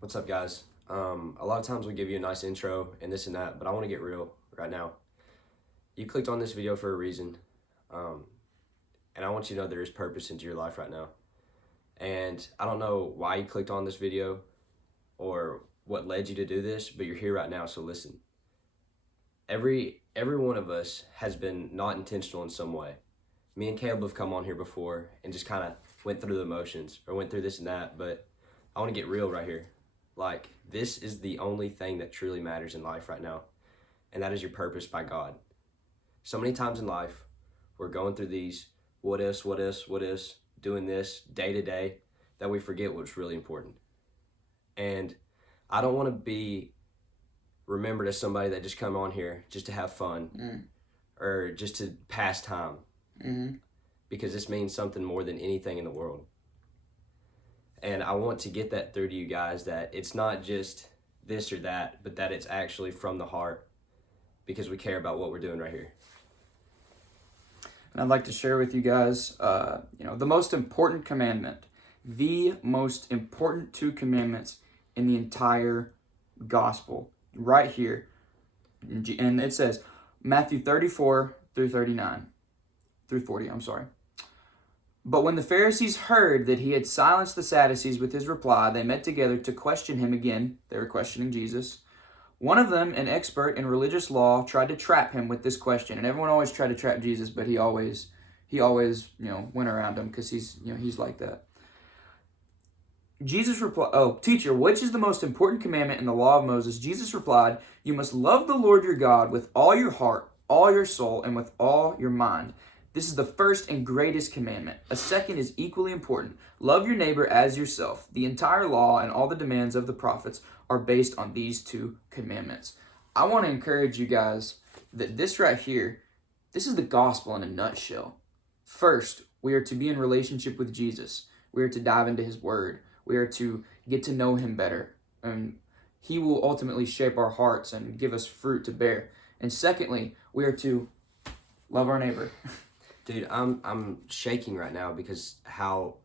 What's up, guys? A lot of times we give you a nice intro and this and that, but I want to get real right now. You clicked on this video for a reason, and I want you to know there is purpose into your life right now. And I don't know why you clicked on this video or what led you to do this, but you're here right now, so listen. Every one of us has been not intentional in some way. Me and Caleb have come on here before and just kind of went through the motions or went through this and that, but I want to get real right here. Like, this is the only thing that truly matters in life right now, and that is your purpose by God. So many times in life, we're going through these what ifs, doing this day to day, that we forget what's really important. And I don't want to be remembered as somebody that just come on here just to have fun or just to pass time, because this means something more than anything in the world. And I want to get that through to you guys, that it's not just this or that, but that it's actually from the heart, because we care about what we're doing right here. And I'd like to share with you guys, the most important commandment, the most important two commandments in the entire gospel, right here. And it says, Matthew 34 through 40, I'm sorry. But when the Pharisees heard that he had silenced the Sadducees with his reply, they met together to question him again. They were questioning Jesus. One of them, an expert in religious law, tried to trap him with this question. And everyone always tried to trap Jesus, but he always went around him, because he's like that. Jesus replied, teacher, which is the most important commandment in the law of Moses? Jesus replied, you must love the Lord your God with all your heart, all your soul, and with all your mind. This is the first and greatest commandment. A second is equally important. Love your neighbor as yourself. The entire law and all the demands of the prophets are based on these two commandments. I want to encourage you guys that this right here, this is the gospel in a nutshell. First, we are to be in relationship with Jesus. We are to dive into his word. We are to get to know him better. And he will ultimately shape our hearts and give us fruit to bear. And secondly, we are to love our neighbor. Dude, I'm shaking right now because how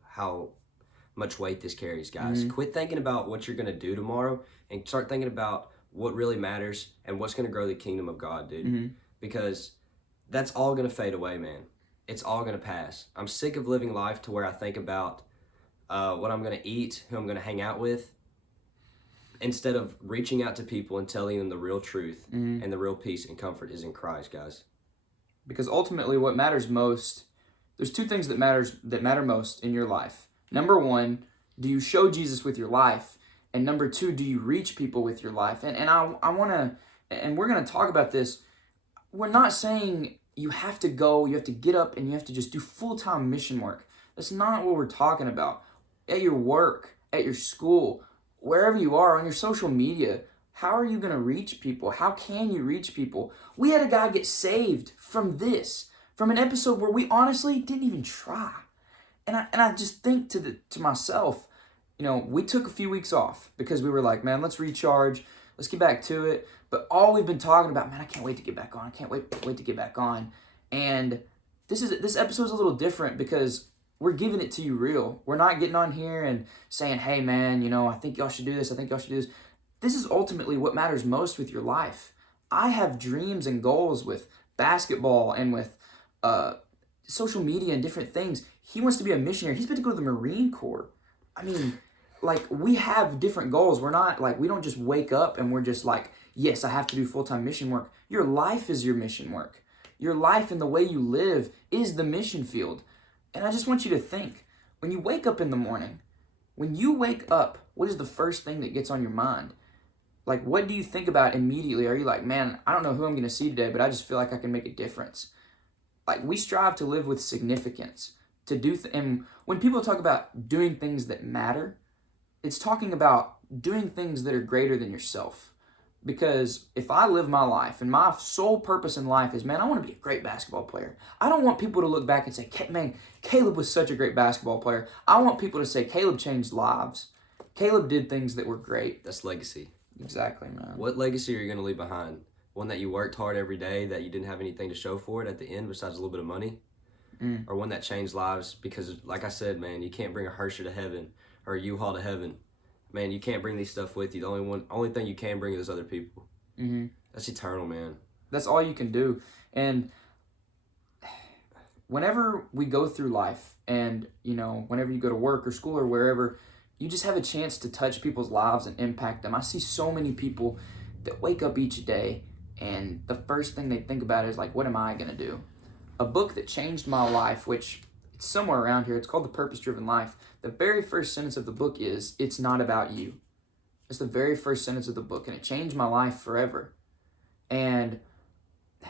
much weight this carries, guys. Quit thinking about what you're going to do tomorrow and start thinking about what really matters and what's going to grow the kingdom of God, dude. Because that's all going to fade away, man. It's all going to pass. I'm sick of living life to where I think about what I'm going to eat, who I'm going to hang out with, instead of reaching out to people and telling them the real truth and the real peace and comfort is in Christ, guys. Because ultimately what matters most, there's two things that matter most in your life. Number one, do you show Jesus with your life? And number two, do you reach people with your life? And I want to, and we're going to talk about this. We're not saying you have to go, you have to get up and you have to just do full-time mission work. That's not what we're talking about. At your work, at your school, wherever you are, on your social media, how are you going to reach people? How can you reach people? We had a guy get saved from an episode where we honestly didn't even try. And I just think to myself, we took a few weeks off because we were like, man, let's recharge. Let's get back to it. But all we've been talking about, man, I can't wait to get back on. I can't wait to get back on. And this episode's a little different because we're giving it to you real. We're not getting on here and saying, hey, man, I think y'all should do this. I think y'all should do this. This is ultimately what matters most with your life. I have dreams and goals with basketball and with social media and different things. He wants to be a missionary. He's about to go to the Marine Corps. I mean, we have different goals. We're not we don't just wake up and we're just like, yes, I have to do full-time mission work. Your life is your mission work. Your life and the way you live is the mission field. And I just want you to think, when you wake up in the morning, what is the first thing that gets on your mind? What do you think about immediately? Are you like, man, I don't know who I'm going to see today, but I just feel like I can make a difference. We strive to live with significance, and when people talk about doing things that matter, it's talking about doing things that are greater than yourself. Because if I live my life and my sole purpose in life is, man, I want to be a great basketball player. I don't want people to look back and say, man, Caleb was such a great basketball player. I want people to say, Caleb changed lives. Caleb did things that were great. That's legacy. Exactly, man. What legacy are you going to leave behind? One that you worked hard every day, that you didn't have anything to show for it at the end besides a little bit of money? Or one that changed lives? Because, like I said, man, you can't bring a Hersher to heaven or a U-Haul to heaven man, you can't bring these stuff with you. The only thing you can bring is other people. Mm-hmm. That's eternal, man. That's all you can do. And whenever we go through life and, whenever you go to work or school or wherever, you just have a chance to touch people's lives and impact them. I see so many people that wake up each day and the first thing they think about is like, what am I going to do? A book that changed my life, which it's somewhere around here, it's called The PurposeDriven Life. The very first sentence of the book is, it's not about you. It's the very first sentence of the book, and it changed my life forever. And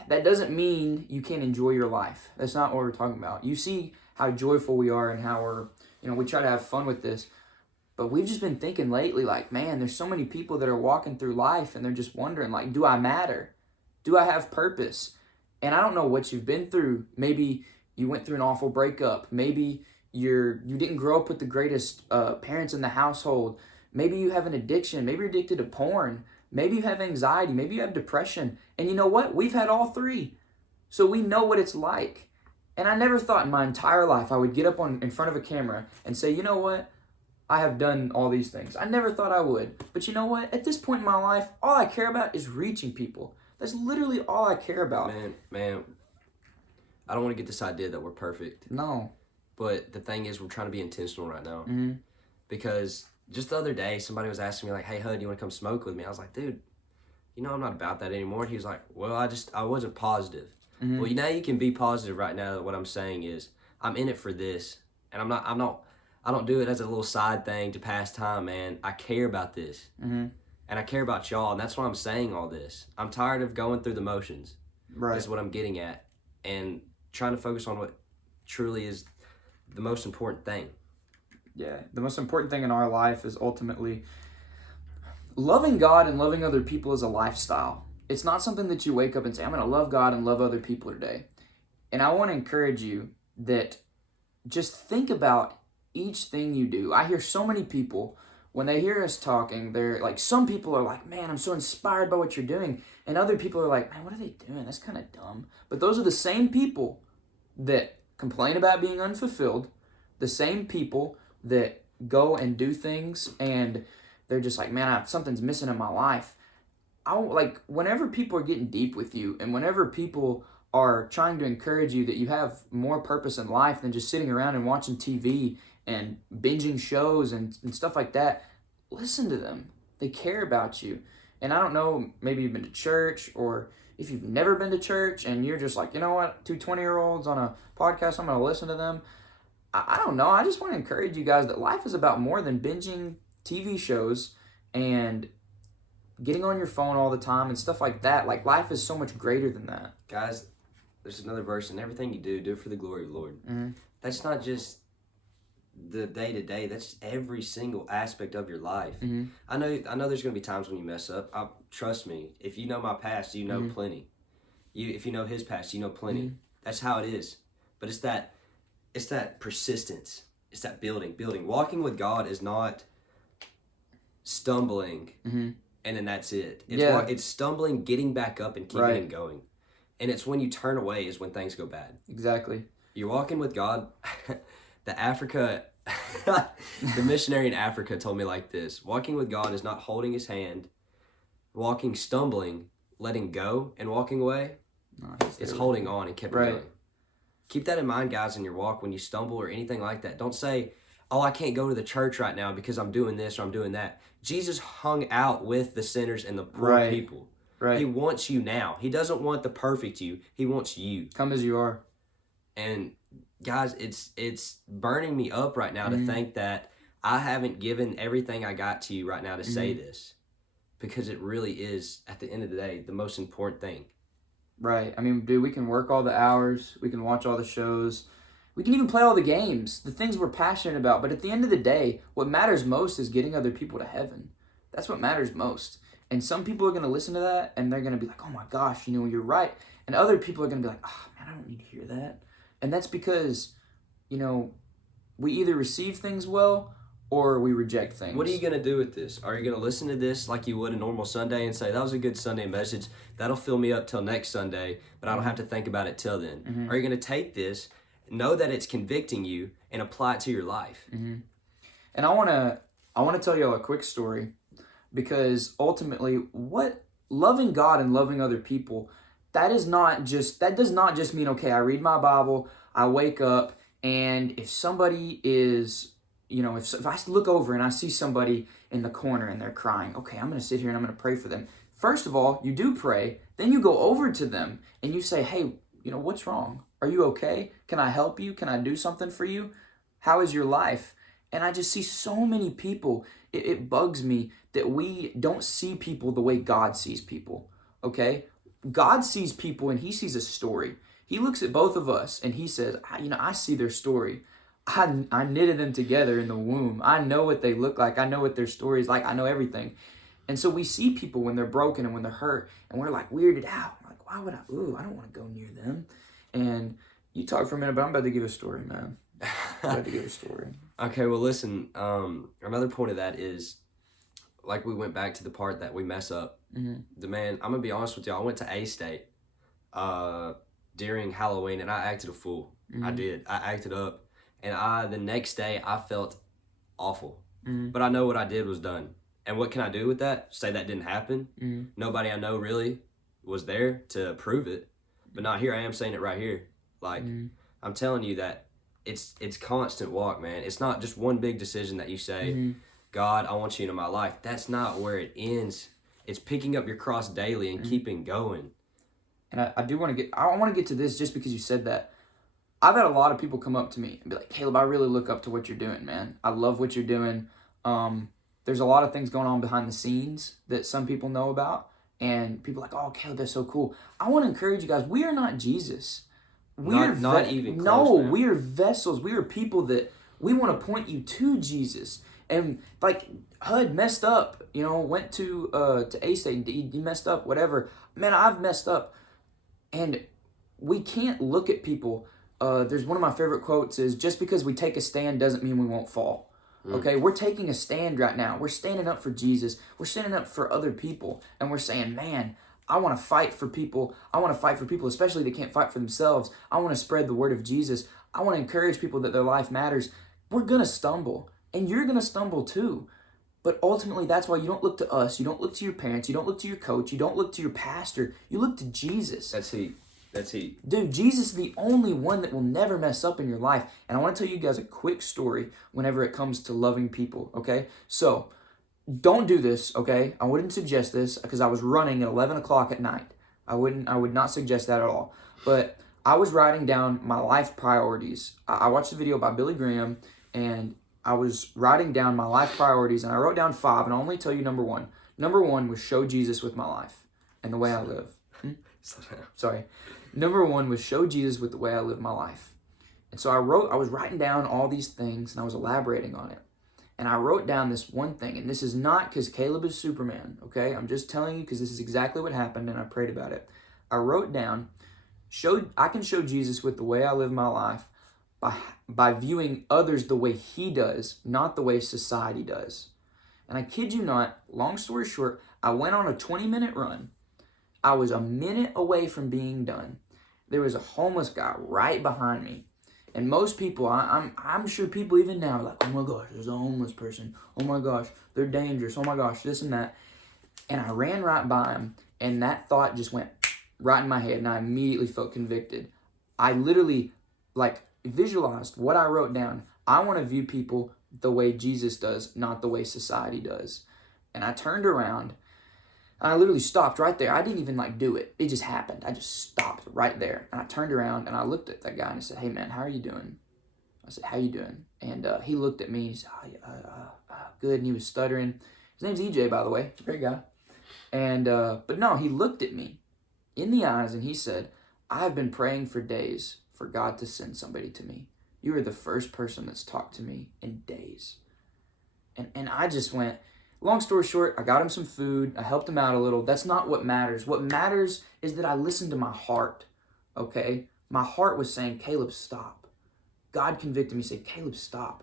that doesn't mean you can't enjoy your life. That's not what we're talking about. You see how joyful we are and how we try to have fun with this. But we've just been thinking lately, like, man, there's so many people that are walking through life and they're just wondering, like, do I matter? Do I have purpose? And I don't know what you've been through. Maybe you went through an awful breakup. Maybe you didn't grow up with the greatest parents in the household. Maybe you have an addiction. Maybe you're addicted to porn. Maybe you have anxiety. Maybe you have depression. And you know what? We've had all three. So we know what it's like. And I never thought in my entire life I would get up in front of a camera and say, you know what? I have done all these things. I never thought I would. But you know what? At this point in my life, all I care about is reaching people. That's literally all I care about. Man, I don't want to get this idea that we're perfect. No. But the thing is, we're trying to be intentional right now. Mm-hmm. Because just the other day, somebody was asking me, like, hey, Hud, you want to come smoke with me? I was like, dude, I'm not about that anymore. And he was like, well, I wasn't positive. Mm-hmm. Well, you can be positive right now. What I'm saying is, I'm in it for this. And I don't do it as a little side thing to pass time, man. I care about this. Mm-hmm. And I care about y'all. And that's why I'm saying all this. I'm tired of going through the motions. Right. That's what I'm getting at. And trying to focus on what truly is the most important thing. Yeah, the most important thing in our life is ultimately loving God and loving other people is a lifestyle. It's not something that you wake up and say, I'm going to love God and love other people today. And I want to encourage you that just think about each thing you do. I hear so many people, when they hear us talking, they're like, some people are like, man, I'm so inspired by what you're doing. And other people are like, man, what are they doing? That's kind of dumb. But those are the same people that complain about being unfulfilled, the same people that go and do things and they're just like, man, something's missing in my life. Whenever people are getting deep with you and whenever people are trying to encourage you that you have more purpose in life than just sitting around and watching TV and binging shows and stuff like that, listen to them. They care about you. And I don't know, maybe you've been to church, or if you've never been to church and you're just like, you know what, two 20-year-olds on a podcast, I'm going to listen to them. I don't know. I just want to encourage you guys that life is about more than binging TV shows and getting on your phone all the time and stuff like that. Like, life is so much greater than that. Guys, there's another verse, and everything you do it for the glory of the Lord. Mm-hmm. That's not just the day-to-day. That's every single aspect of your life. Mm-hmm. I know there's going to be times when you mess up. Trust me. If you know my past, you know plenty. If you know his past, you know plenty. Mm-hmm. That's how it is. But it's that persistence. It's that building. Walking with God is not stumbling, and then that's it. It's stumbling, getting back up, and keeping it going. And it's when you turn away is when things go bad. Exactly. You're walking with God. The missionary in Africa told me like this: walking with God is not holding his hand, walking, stumbling, letting go, and walking away. It's holding on and kept going. Keep that in mind, guys, in your walk when you stumble or anything like that. Don't say, oh, I can't go to the church right now because I'm doing this or I'm doing that. Jesus hung out with the sinners and the poor people. Right. He wants you now. He doesn't want the perfect you. He wants you. Come as you are. And guys, it's burning me up right now to think that I haven't given everything I got to you right now to say this, because it really is, at the end of the day, the most important thing. Right. I mean, dude, we can work all the hours. We can watch all the shows. We can even play all the games, the things we're passionate about. But at the end of the day, what matters most is getting other people to heaven. That's what matters most. And some people are going to listen to that and they're going to be like, oh my gosh, you're right. And other people are going to be like, oh man, I don't need to hear that. And that's because, we either receive things well or we reject things. What are you going to do with this? Are you going to listen to this like you would a normal Sunday and say, that was a good Sunday message, that'll fill me up till next Sunday, but I don't have to think about it till then? Are you going to take this, know that it's convicting you, and apply it to your life? And I want I want to tell y'all a quick story, because ultimately, what loving God and loving other people, that does not just mean, okay, I read my Bible, I wake up, and if somebody is, if I look over and I see somebody in the corner and they're crying, okay, I'm going to sit here and I'm going to pray for them. First of all, you do pray, then you go over to them and you say, hey, what's wrong? Are you okay? Can I help you? Can I do something for you? How is your life? And I just see so many people, it bugs me that we don't see people the way God sees people, okay? God sees people and he sees a story. He looks at both of us and he says, I see their story. I knitted them together in the womb. I know what they look like. I know what their story is like. I know everything. And so we see people when they're broken and when they're hurt, and we're like weirded out. Like, why would I don't want to go near them. And you talk for a minute, but I'm about to give a story, man. I'm about to give a story. Okay, well, listen, another point of that is, like, we went back to the part that we mess up. Mm-hmm. I'm going to be honest with you. I went to A-State during Halloween, and I acted a fool. Mm-hmm. I did. I acted up. And the next day, I felt awful. Mm-hmm. But I know what I did was done. And what can I do with that? Say that didn't happen? Mm-hmm. Nobody I know really was there to prove it. But now here I am saying it right here. Like, mm-hmm. I'm telling you that it's constant walk, man. It's not just one big decision that you say, mm-hmm. God, I want you into my life. That's not where it ends. It's picking up your cross daily and mm-hmm. keeping going. And I want to get to this just because you said that. I've had a lot of people come up to me and be like, Caleb, I really look up to what you're doing, man. I love what you're doing. There's a lot of things going on behind the scenes that some people know about. And people are like, oh, Caleb, that's so cool. I want to encourage you guys. We are not Jesus. Not even close, man. We are vessels. We are people that we want to point you to Jesus. And like Hud messed up, went to A-State. He messed up, whatever. Man, I've messed up. And we can't look at people. There's one of my favorite quotes is, just because we take a stand doesn't mean we won't fall. Okay, we're taking a stand right now. We're standing up for Jesus. We're standing up for other people. And we're saying, man, I want to fight for people. I want to fight for people, especially that can't fight for themselves. I want to spread the word of Jesus. I want to encourage people that their life matters. We're going to stumble. And you're going to stumble too. But ultimately, that's why you don't look to us. You don't look to your parents. You don't look to your coach. You don't look to your pastor. You look to Jesus. That's he. Dude, Jesus is the only one that will never mess up in your life. And I want to tell you guys a quick story whenever it comes to loving people, okay? So, don't do this, okay? I wouldn't suggest this because I was running at 11 o'clock at night. I would not suggest that at all. But I was writing down my life priorities. I watched a video by Billy Graham, and I was writing down my life priorities, and I wrote down 5, and I'll only tell you number 1. Number 1 was show Jesus with my life and the way I live. Sorry. Number 1 was show Jesus with the way I live my life. And so I was writing down all these things and I was elaborating on it. And I wrote down this one thing, and this is not because Caleb is Superman, okay? I'm just telling you because this is exactly what happened and I prayed about it. I wrote down, I can show Jesus with the way I live my life by viewing others the way he does, not the way society does. And I kid you not, long story short, I went on a 20-minute run. I was a minute away from being done. There was a homeless guy right behind me. And most people, I'm sure people even now are like, oh my gosh, there's a homeless person. Oh my gosh, they're dangerous. Oh my gosh, this and that. And I ran right by him, and that thought just went right in my head, and I immediately felt convicted. I literally, visualized what I wrote down. I want to view people the way Jesus does, not the way society does. And I turned around, and I literally stopped right there. I didn't even do it. It just happened. I just stopped right there. And I turned around and I looked at that guy and I said, hey man, how are you doing? I said, how you doing? And he looked at me and he said, good. And he was stuttering. His name's EJ, by the way. He's a great guy. And, but no, he looked at me in the eyes and he said, I've been praying for days for God to send somebody to me. You are the first person that's talked to me in days. And I just went, long story short, I got him some food. I helped him out a little. That's not what matters. What matters is that I listened to my heart, okay? My heart was saying, Caleb, stop. God convicted me, said, Caleb, stop.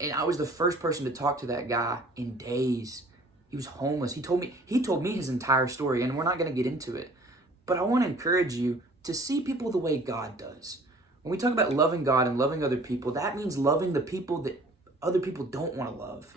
And I was the first person to talk to that guy in days. He was homeless. He told me his entire story, and we're not going to get into it. But I want to encourage you to see people the way God does. When we talk about loving God and loving other people, that means loving the people that other people don't want to love.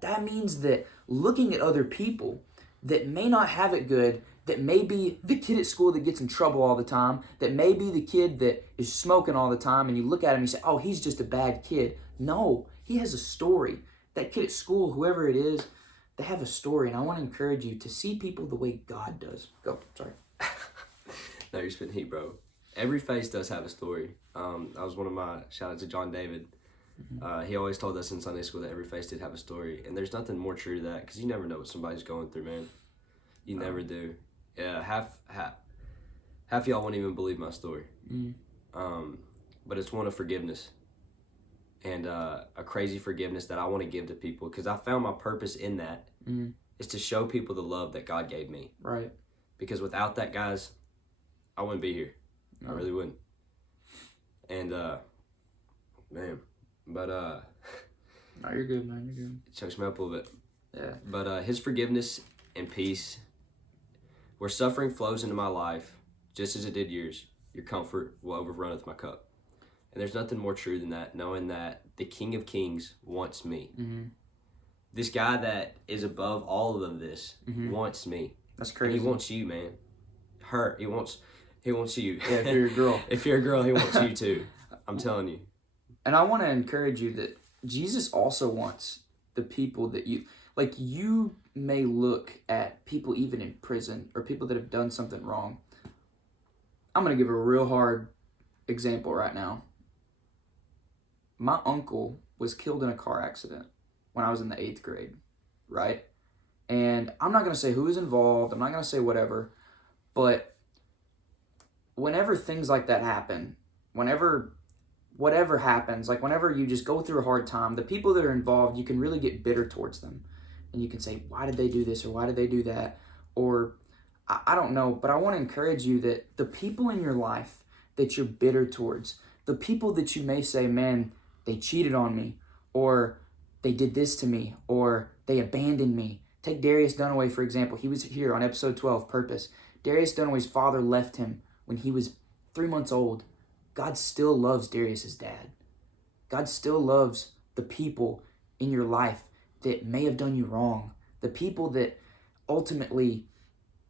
that means that looking at other people that may not have it good, that may be the kid at school that gets in trouble all the time, that may be the kid that is smoking all the time, and you look at him and you say, oh, he's just a bad kid. No, he has a story. That kid at school, whoever it is, they have a story, and I want to encourage you to see people the way God does. Go, sorry. No, you're spitting heat, bro. Every face does have a story. That was one of my shout out to John David. He always told us in Sunday school that every face did have a story, and there's nothing more true to that because you never know what somebody's going through, man. You never do. Yeah, half y'all won't even believe my story. But it's one of forgiveness, and a crazy forgiveness that I want to give to people because I found my purpose in that is to show people the love that God gave me. Right. Because without that, guys, I wouldn't be here. I really wouldn't. And man, but no, you're good, man. You're good. It chokes me up a little bit. Yeah. But his forgiveness and peace, where suffering flows into my life, just as it did yours, your comfort will overrunneth my cup. And there's nothing more true than that, knowing that the King of Kings wants me. This guy that is above all of this wants me. That's crazy. And he wants you, man. He wants you. Yeah, if you're a girl. If you're a girl, he wants you too. I'm telling you. And I want to encourage you that Jesus also wants the people that you may look at people even in prison or people that have done something wrong. I'm going to give a real hard example right now. My uncle was killed in a car accident when I was in the 8th grade, right? And I'm not going to say who was involved. I'm not going to say whatever. But whenever things like that happen, whatever happens, like whenever you just go through a hard time, the people that are involved, you can really get bitter towards them. And you can say, why did they do this or why did they do that? Or I don't know, but I want to encourage you that the people in your life that you're bitter towards, the people that you may say, man, they cheated on me, or they did this to me, or they abandoned me. Take Darius Dunaway, for example. He was here on episode 12, Purpose. Darius Dunaway's father left him when he was 3 months old. God still loves Darius's dad. God still loves the people in your life that may have done you wrong. The people that ultimately,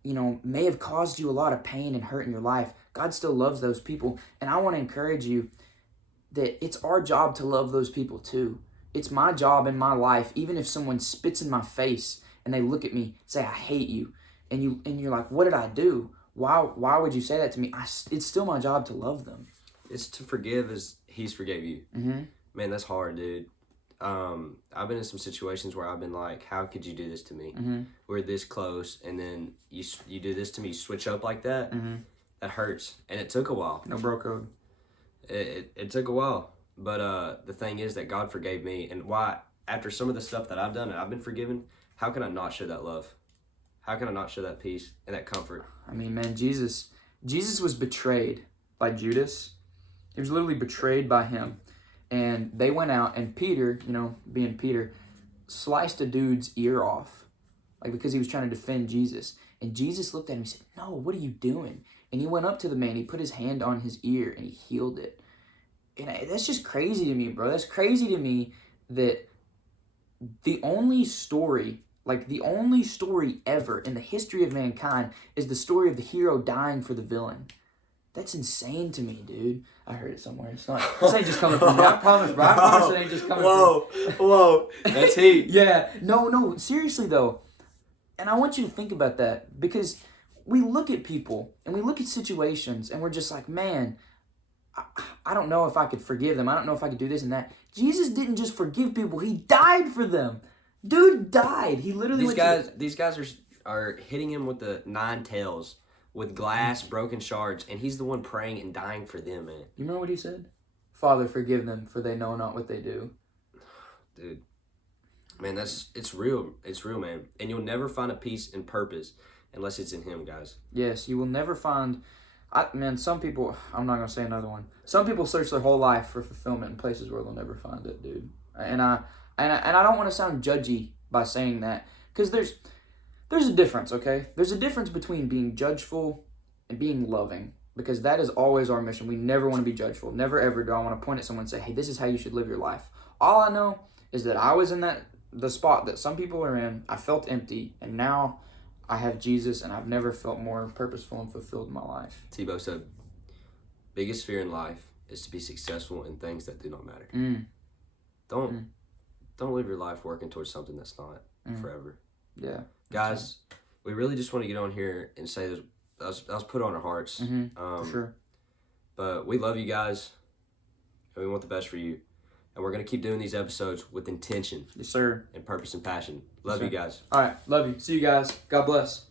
may have caused you a lot of pain and hurt in your life. God still loves those people. And I want to encourage you that it's our job to love those people too. It's my job in my life, even if someone spits in my face and they look at me, say, I hate you. And you're like, what did I do? Why would you say that to me? It's still my job to love them. It's to forgive as he's forgave you. Man, that's hard, dude. I've been in some situations where I've been like, how could you do this to me? We're this close, and then you do this to me, you switch up like that. That hurts, and it took a while. No bro code. It took a while, but the thing is that God forgave me, and why, after some of the stuff that I've done and I've been forgiven, how can I not show that love? How can I not show that peace and that comfort? I mean, man, Jesus was betrayed by Judas. He was literally betrayed by him. And they went out, and Peter, being Peter, sliced a dude's ear off, because he was trying to defend Jesus. And Jesus looked at him and said, no, what are you doing? And he went up to the man, he put his hand on his ear, and he healed it. And that's just crazy to me, bro. That's crazy to me that the only story ever in the history of mankind is the story of the hero dying for the villain. That's insane to me, dude. I heard it somewhere. It's not. This ain't just coming from me. I promise, bro. I promise it ain't just coming from me. Whoa. That's heat. Yeah. No. Seriously, though. And I want you to think about that, because we look at people and we look at situations and we're just like, man, I don't know if I could forgive them. I don't know if I could do this and that. Jesus didn't just forgive people. He died for them. Dude died. He literally These guys are hitting him with the 9 tails, with glass, broken shards, and he's the one praying and dying for them, man. You remember what he said? Father, forgive them, for they know not what they do. Dude. Man, it's real. It's real, man. And you'll never find a peace and purpose unless it's in him, guys. Yes, you will never find... some people... I'm not going to say another one. Some people search their whole life for fulfillment in places where they'll never find it, dude. And I don't want to sound judgy by saying that, because there's a difference, okay? There's a difference between being judgeful and being loving, because that is always our mission. We never want to be judgeful. Never ever do I want to point at someone and say, hey, this is how you should live your life. All I know is that I was in that the spot that some people are in, I felt empty, and now I have Jesus, and I've never felt more purposeful and fulfilled in my life. Tebow said, biggest fear in life is to be successful in things that do not matter. Don't live your life working towards something that's not forever. Yeah. Guys, we really just want to get on here and say that was put on our hearts. For sure. But we love you guys, and we want the best for you. And we're going to keep doing these episodes with intention. Yes, sir. And purpose and passion. Love you guys. All right. Love you. See you guys. God bless.